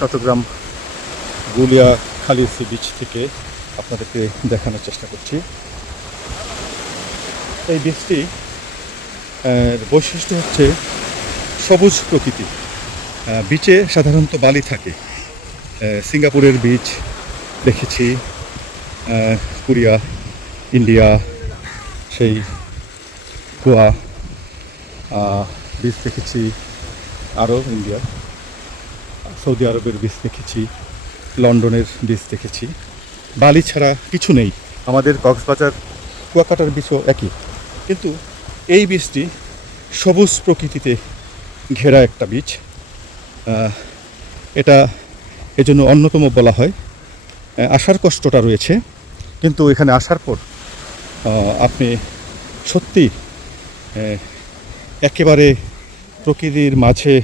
চট্টগ্রাম গুলিয়া খালি sea beach থেকে আপনাদেরকে দেখানোর চেষ্টা করছি। এই আহ, বৈশিষ্ট্য হচ্ছে সবুজ প্রকৃতি। বিচে সাধারণত বালি থাকে। সিঙ্গাপুরের বিচ দেখেছি কোরিয়া ইন্ডিয়া সেই গোয়া বীজ দেখেছি আরও ইন্ডিয়া। সৌদি আরবের বীজ দেখেছি, লন্ডনের বীজ দেখেছি। বালি ছাড়া কিছু নেই। আমাদের কক্সবাজার, কুয়াকাটার বীজও একই। কিন্তু এই বীজটি সবুজ প্রকৃতিতে ঘেরা একটা বীজ এটা এজন্য অন্যতম বলা হয়। আসার কষ্টটা রয়েছে। কিন্তু এখানে আসার পর আপনি সত্যি একেবারে প্রকৃতির মাঝে